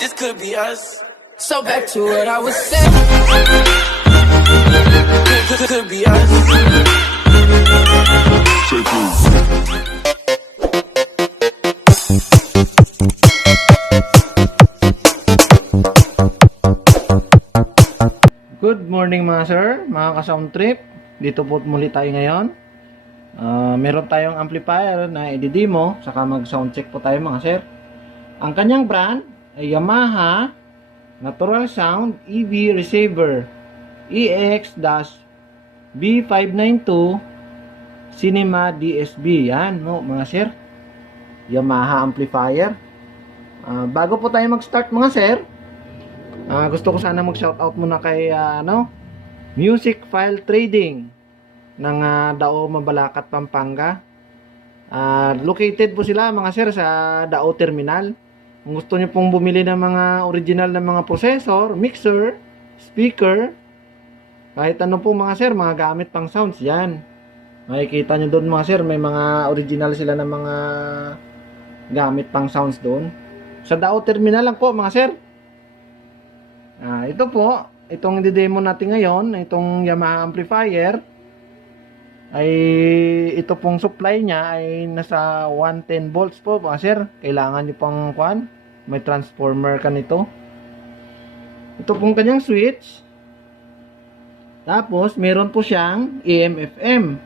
This could be us. So back to what I was saying. Could be us. Good morning mga sir, mga ka-sound trip. Dito po muli tayo ngayon. Meron tayong amplifier na i-demo, saka mag-sound check po tayo mga sir. Ang kanyang brand ay Yamaha Natural Sound EV Receiver EX-B592 Cinema DSB. Yan, no, mga sir. Yamaha amplifier. Bago po tayo mag-start mga sir, gusto ko sana mag-shoutout muna kay Music File Trading ng Dao Mabalacat, Pampanga. Located po sila mga sir sa Dao Terminal. Kung gusto niyo pong bumili ng mga original na mga processor, mixer, speaker, kahit ano po mga sir, mga gamit pang sounds, yan. Makikita nyo doon mga sir, may mga original sila na mga gamit pang sounds doon. Sa Dao Terminal lang po mga sir. Ito po, itong didemo natin ngayon, itong Yamaha amplifier, ay ito pong supply niya ay nasa 110 volts po mga sir. Kailangan nyo pang may transformer ka nito. Ito pong kanyang switch. Tapos meron po siyang AM/FM.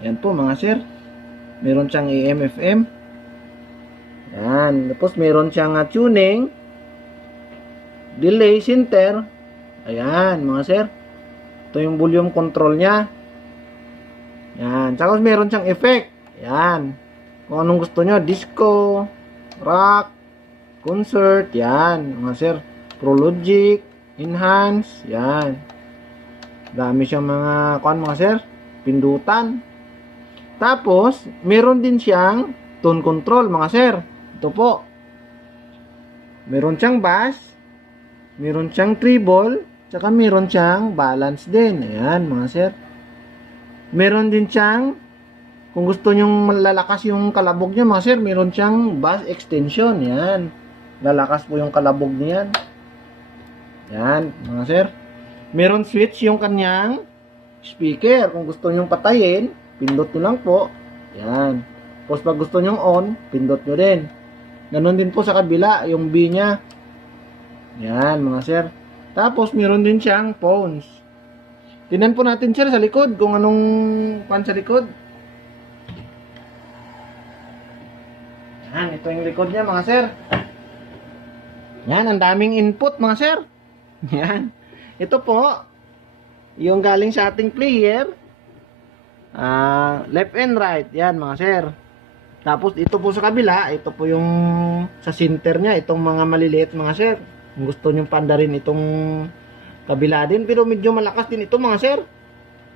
Yan po mga sir, meron siyang AM/FM. Yan. Tapos meron siyang tuning, delay center. Ayan mga sir, ito yung volume control nya. Yan. Tapos meron siyang effect. Yan, kung anong gusto nyo, disco, rock, concert. Yan mga sir, Prologic, enhance. Yan, dami siyang mga mga sir, pindutan. Tapos meron din siyang tone control mga sir. Ito po, meron siyang bass, meron siyang treble, tsaka meron siyang balance din. Ayan mga sir. Meron din siyang, kung gusto nyong malalakas yung kalabog niya mga sir, meron siyang bass extension. Yan, lalakas po yung kalabog niyan. Yan mga sir. Meron switch yung kanyang speaker. Kung gusto nyong patayin, pindot nyo lang po. Yan. Tapos pag gusto nyong on, pindot nyo din. Ganon din po sa kabila, yung B nya. Yan mga sir. Tapos meron din siyang phones. Tingnan po natin sir sa likod kung anong sa likod. Yan, ito yung likod niya mga sir. Yan, ang daming input mga sir. Yan. Ito po yung galing sa ating player. Left and right. Yan mga sir. Tapos ito po sa kabila, ito po yung sa center niya, itong mga maliliit mga sir. Kung gusto nyo pandarin itong kabila din, pero medyo malakas din ito mga sir.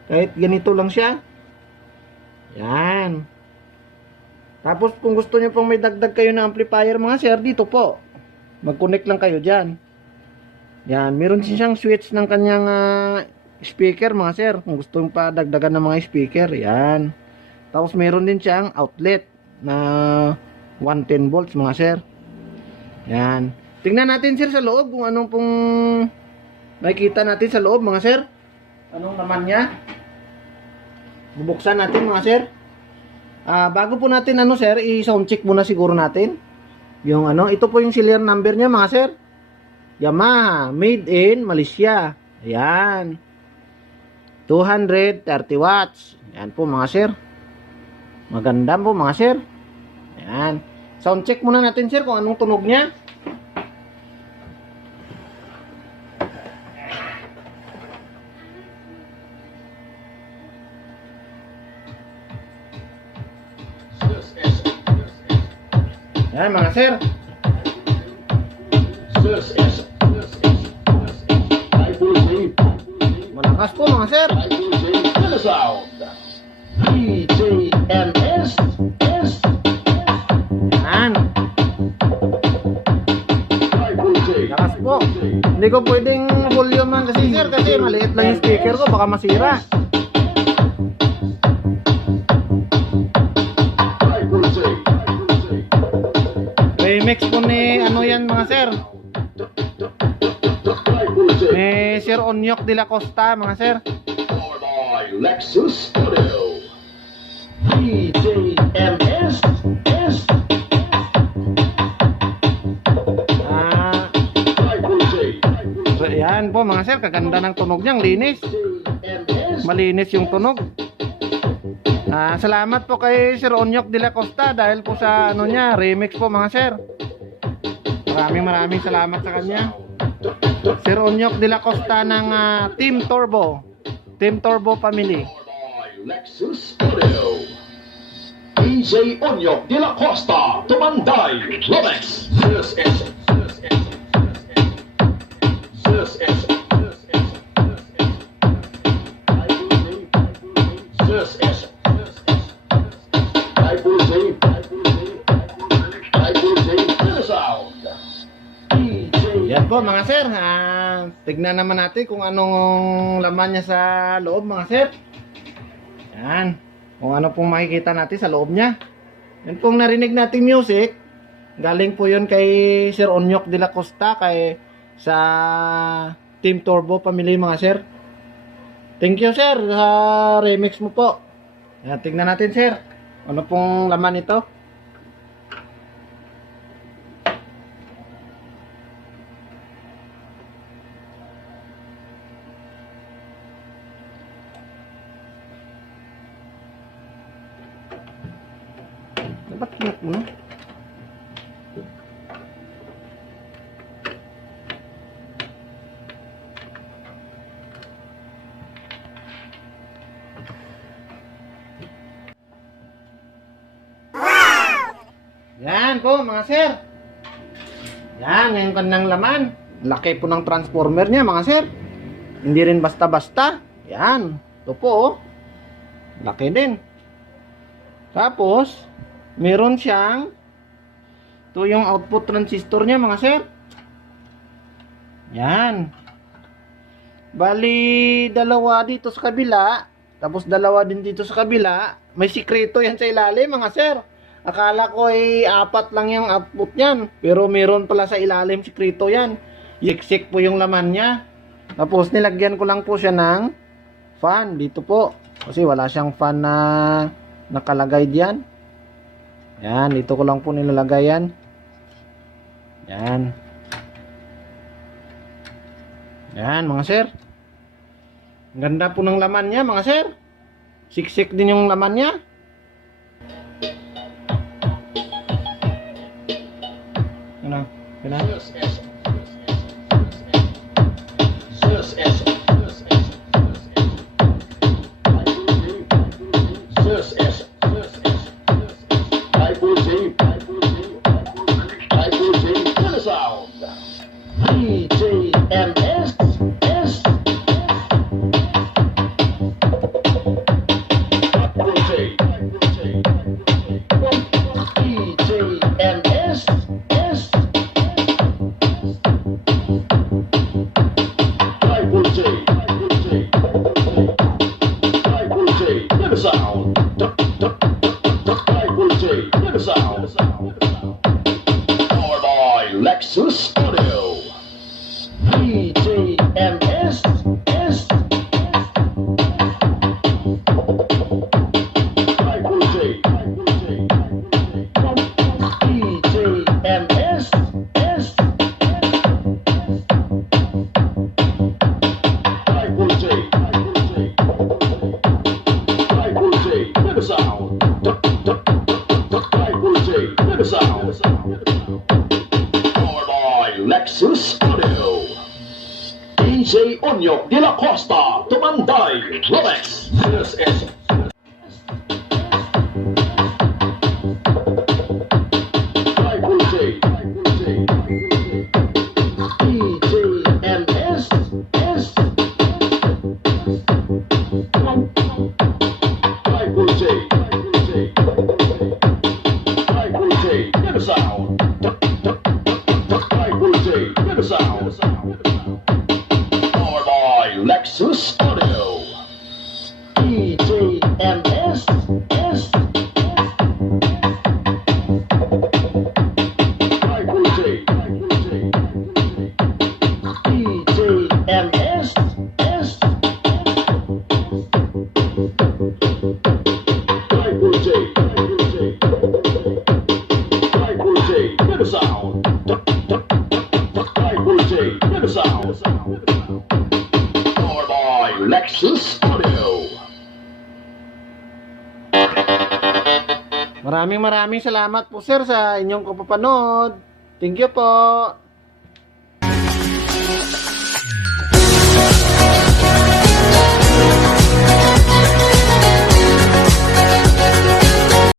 Kahit ganito lang siya. Yan. Tapos kung gusto nyo pong may dagdag kayo na amplifier mga sir, dito po, mag-connect lang kayo dyan. Yan, meron siyang switch ng kanyang speaker mga sir. Kung gusto nyo pa dagdagan ng mga speaker, yan. Tapos meron din siyang outlet na 110 volts mga sir. Yan. Tingnan natin sir sa loob kung anong pong makikita natin sa loob mga sir. Anong naman niya? Bubuksan natin mga sir. Bago po natin sir, i-sound check muna siguro natin. Yung ito po yung serial number niya mga sir. Yamaha, made in Malaysia. Ayan. 230 watts. Ayan po mga sir. Maganda po mga sir. Ayan. Sound check muna natin sir kung anong tunog niya. Ayan mga sir. Malakas po mga sir. Ayan. Lakas po. Hindi ko pwedeng volume man kasi sir, kasi maliit lang yung speaker ko, baka masira. Remix po ni yan mga sir, Sir Onyok de la Costa, mga sir. Powered by Lexus Audio. DJMS S. So, yan po mga sir, kaganda ng tunog niya, linis. Malinis yung tunog. Salamat po kay Sir Onyok de la Costa dahil po sa ano niya, remix po mga sir. Maraming salamat sa kanya. Sir Onyok de la Costa ng Team Turbo Family. Lexus Audio. DJ Onyok de la Costa, Tumanday, Rolex, Yan po mga sir, tignan naman natin kung anong laman niya sa loob mga sir. Yan, kung ano pong makikita natin sa loob niya. Yan pong narinig nating music, galing po yun kay Sir Onyok de la Costa, kay sa Team Turbo Family mga sir. Thank you sir sa remix mo po. Yan, tignan natin sir, ano pong laman ito. Dapat kinat mo na. Yan po mga sir. Yan yung kanyang laman. Laki po ng transformer niya mga sir. Hindi rin basta-basta. Yan. Ito po oh. Laki din. Tapos meron siyang, ito yung output transistor niya mga sir. Yan. Bali dalawa dito sa kabila, tapos dalawa din dito sa kabila. May sikreto yan sa ilalim mga sir. Akala ko ay 4 lang yung output niyan, pero meron pala sa ilalim sikreto yan. Yiksik po yung laman niya. Tapos nilagyan ko lang po siya ng fan dito po, kasi wala siyang fan na nakalagay diyan. Yan, dito ko lang po nilalagay yan. Yan. Yan mga sir. Ganda po ng laman niya mga sir. Siksik din yung laman niya. Ano? Ano? Lexus Audio. DJMS S. DJMS S. Lexus Audio. DJ Onyok de la Costa, Tumanday, Rolex, DJMS S. Powered by Lexus Audio. DJMS S. DJMS Triple J, better sound. Triple J, better sound. Powered by Lexus Audio. Maraming salamat po sir sa inyong kapapanood. Thank you po.